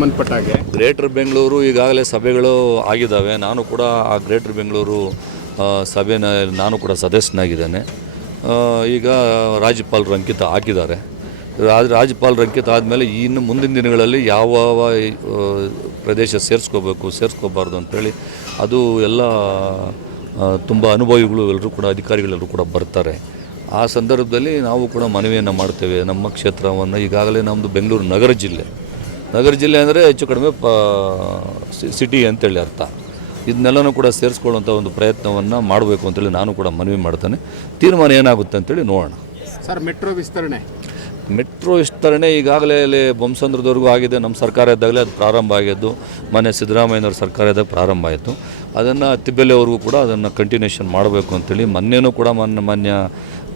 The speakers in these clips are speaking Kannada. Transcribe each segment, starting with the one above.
ಸಂಬಂಧಪಟ್ಟ ಹಾಗೆ ಗ್ರೇಟರ್ ಬೆಂಗಳೂರು ಈಗಾಗಲೇ ಸಭೆಗಳು ಆಗಿದ್ದಾವೆ. ನಾನು ಕೂಡ ಆ ಗ್ರೇಟರ್ ಬೆಂಗಳೂರು ಸಭೆನ ನಾನು ಕೂಡ ಸದಸ್ಯನಾಗಿದ್ದೇನೆ. ಈಗ ರಾಜ್ಯಪಾಲರು ಅಂಕಿತ ಹಾಕಿದ್ದಾರೆ. ರಾಜ ರಾಜ್ಯಪಾಲರು ಅಂಕಿತ ಆದಮೇಲೆ ಇನ್ನು ಮುಂದಿನ ದಿನಗಳಲ್ಲಿ ಯಾವ ಪ್ರದೇಶ ಸೇರಿಸ್ಕೋಬೇಕು, ಸೇರಿಸ್ಕೋಬಾರ್ದು ಅಂತೇಳಿ ಅದು ಎಲ್ಲ ತುಂಬ ಅನುಭವಿಗಳು ಎಲ್ಲರೂ ಕೂಡ, ಅಧಿಕಾರಿಗಳೆಲ್ಲರೂ ಕೂಡ ಬರ್ತಾರೆ. ಆ ಸಂದರ್ಭದಲ್ಲಿ ನಾವು ಕೂಡ ಮನವಿಯನ್ನು ಮಾಡ್ತೇವೆ. ನಮ್ಮ ಕ್ಷೇತ್ರವನ್ನು ಈಗಾಗಲೇ ನಮ್ಮದು ಬೆಂಗಳೂರು ನಗರ ಜಿಲ್ಲೆ. ನಗರ ಜಿಲ್ಲೆ ಅಂದರೆ ಹೆಚ್ಚು ಕಡಿಮೆ ಪ ಸಿಟಿ ಅಂತೇಳಿ ಅರ್ಥ. ಇದನ್ನೆಲ್ಲನೂ ಕೂಡ ಸೇರಿಸ್ಕೊಳ್ಳುವಂಥ ಒಂದು ಪ್ರಯತ್ನವನ್ನು ಮಾಡಬೇಕು ಅಂತೇಳಿ ನಾನು ಕೂಡ ಮನವಿ ಮಾಡ್ತೇನೆ. ತೀರ್ಮಾನ ಏನಾಗುತ್ತೆ ಅಂತೇಳಿ ನೋಡೋಣ. ಸರ್ ಮೆಟ್ರೋ ವಿಸ್ತರಣೆ. ಮೆಟ್ರೋ ವಿಸ್ತರಣೆ ಈಗಾಗಲೇ ಅಲ್ಲಿ ಬೊಮ್ಮಸಂದ್ರದವರೆಗೂ ಆಗಿದೆ. ನಮ್ಮ ಸರ್ಕಾರ ಇದ್ದಾಗಲೇ ಅದು ಪ್ರಾರಂಭ ಆಗಿದ್ದು ಮೊನ್ನೆ ಸಿದ್ದರಾಮಯ್ಯನವ್ರ ಸರ್ಕಾರ ಇದ್ದಾಗ ಪ್ರಾರಂಭ ಆಯಿತು. ಅದನ್ನು ತಿಬ್ಬೆಲೆವರೆಗೂ ಕೂಡ ಅದನ್ನು ಕಂಟಿನ್ಯೂಷನ್ ಮಾಡಬೇಕು ಅಂತೇಳಿ ಮೊನ್ನೆನೂ ಕೂಡ ಮೊನ್ನೆ ಮಾನ್ಯ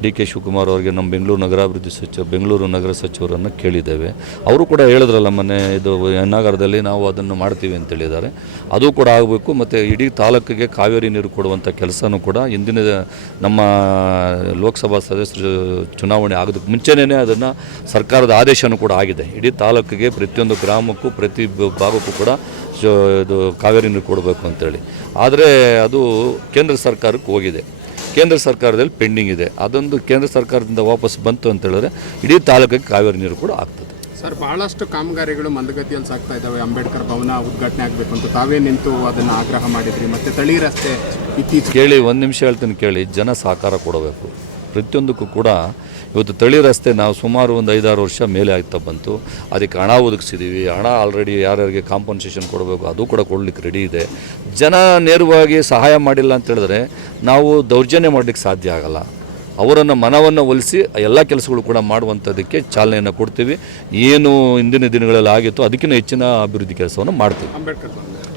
ಡಿ ಕೆ ಶಿವಕುಮಾರ್ ಅವರಿಗೆ ನಮ್ಮ ಬೆಂಗಳೂರು ನಗರಾಭಿವೃದ್ಧಿ ಸಚಿವ, ಬೆಂಗಳೂರು ನಗರ ಸಚಿವರನ್ನು ಕೇಳಿದ್ದೇವೆ. ಅವರು ಕೂಡ ಹೇಳಿದ್ರಲ್ಲ, ಮೊನ್ನೆ ಇದು ನಗರದಲ್ಲಿ ನಾವು ಅದನ್ನು ಮಾಡ್ತೀವಿ ಅಂತೇಳಿದ್ದಾರೆ ಅದು ಕೂಡ ಆಗಬೇಕು, ಮತ್ತು ಇಡೀ ತಾಲೂಕಿಗೆ ಕಾವೇರಿ ನೀರು ಕೊಡುವಂಥ ಕೆಲಸನೂ ಕೂಡ ಇಂದಿನ ನಮ್ಮ ಲೋಕಸಭಾ ಸದಸ್ಯರು ಚುನಾವಣೆ ಆಗೋದಕ್ಕೆ ಮುಂಚೆನೇ ಅದನ್ನು ಸರ್ಕಾರದ ಆದೇಶನೂ ಕೂಡ ಆಗಿದೆ. ಇಡೀ ತಾಲೂಕಿಗೆ ಪ್ರತಿಯೊಂದು ಗ್ರಾಮಕ್ಕೂ, ಪ್ರತಿ ಭಾಗಕ್ಕೂ ಕೂಡ ಇದು ಕಾವೇರಿ ನೀರು ಕೊಡಬೇಕು ಅಂತೇಳಿ. ಆದರೆ ಅದು ಕೇಂದ್ರ ಸರ್ಕಾರಕ್ಕೆ ಹೋಗಿದೆ. ಕೇಂದ್ರ ಸರ್ಕಾರದಲ್ಲಿ ಪೆಂಡಿಂಗ್ ಇದೆ. ಅದೊಂದು ಕೇಂದ್ರ ಸರ್ಕಾರದಿಂದ ವಾಪಸ್ ಬಂತು ಅಂತ ಹೇಳಿದ್ರೆ ಇಡೀ ತಾಲೂಕಿಗೆ ಕಾವೇರಿ ನೀರು ಕೂಡ ಆಗ್ತದೆ. ಸರ್ ಬಹಳಷ್ಟು ಕಾಮಗಾರಿಗಳು ಮಂದಗತಿಯಲ್ಲಿ ಸಾಗ್ತಾ ಇದ್ದಾವೆ. ಅಂಬೇಡ್ಕರ್ ಭವನ ಉದ್ಘಾಟನೆ ಆಗಬೇಕು ಅಂತ ತಾವೇ ನಿಂತು ಅದನ್ನು ಆಗ್ರಹ ಮಾಡಿದ್ರಿ. ಮತ್ತೆ ತಳಿ ರಸ್ತೆ ಇತ್ತೀಚೆಗೆ ಕೇಳಿ ಒಂದು ನಿಮಿಷ ಹೇಳ್ತೀನಿ ಕೇಳಿ. ಜನ ಸಹಕಾರ ಕೊಡಬೇಕು. ಪ್ರತಿಯೊಂದಕ್ಕೂ ಕೂಡ ಇವತ್ತು ತಳಿ ರಸ್ತೆ ನಾವು ಸುಮಾರು ಒಂದು ಐದಾರು ವರ್ಷ ಮೇಲೆ ಆಗ್ತಾ ಬಂತು. ಅದಕ್ಕೆ ಹಣ ಒದಗಿಸಿದ್ದೀವಿ ಹಣ ಆಲ್ರೆಡಿ ಯಾರ್ಯಾರಿಗೆ ಕಾಂಪನ್ಸೇಷನ್ ಕೊಡಬೇಕು ಅದು ಕೂಡ ಕೊಡ್ಲಿಕ್ಕೆ ರೆಡಿ ಇದೆ. ಜನ ನೇರವಾಗಿ ಸಹಾಯ ಮಾಡಿಲ್ಲ ಅಂತ ಹೇಳಿದ್ರೆ ನಾವು ದೌರ್ಜನ್ಯ ಮಾಡಲಿಕ್ಕೆ ಸಾಧ್ಯ ಆಗಲ್ಲ. ಅವರನ್ನು ಮನವನ್ನು ಒಲಿಸಿ ಎಲ್ಲ ಕೆಲಸಗಳು ಕೂಡ ಮಾಡುವಂಥದ್ದಕ್ಕೆ ಚಾಲನೆಯನ್ನು ಕೊಡ್ತೀವಿ. ಏನು ಇಂದಿನ ದಿನಗಳಲ್ಲಿ ಆಗಿತ್ತು ಅದಕ್ಕಿಂತ ಹೆಚ್ಚಿನ ಅಭಿವೃದ್ಧಿ ಕೆಲಸವನ್ನು ಮಾಡ್ತೀವಿ.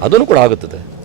ಅದನ್ನು ಕೂಡ ಆಗುತ್ತದೆ.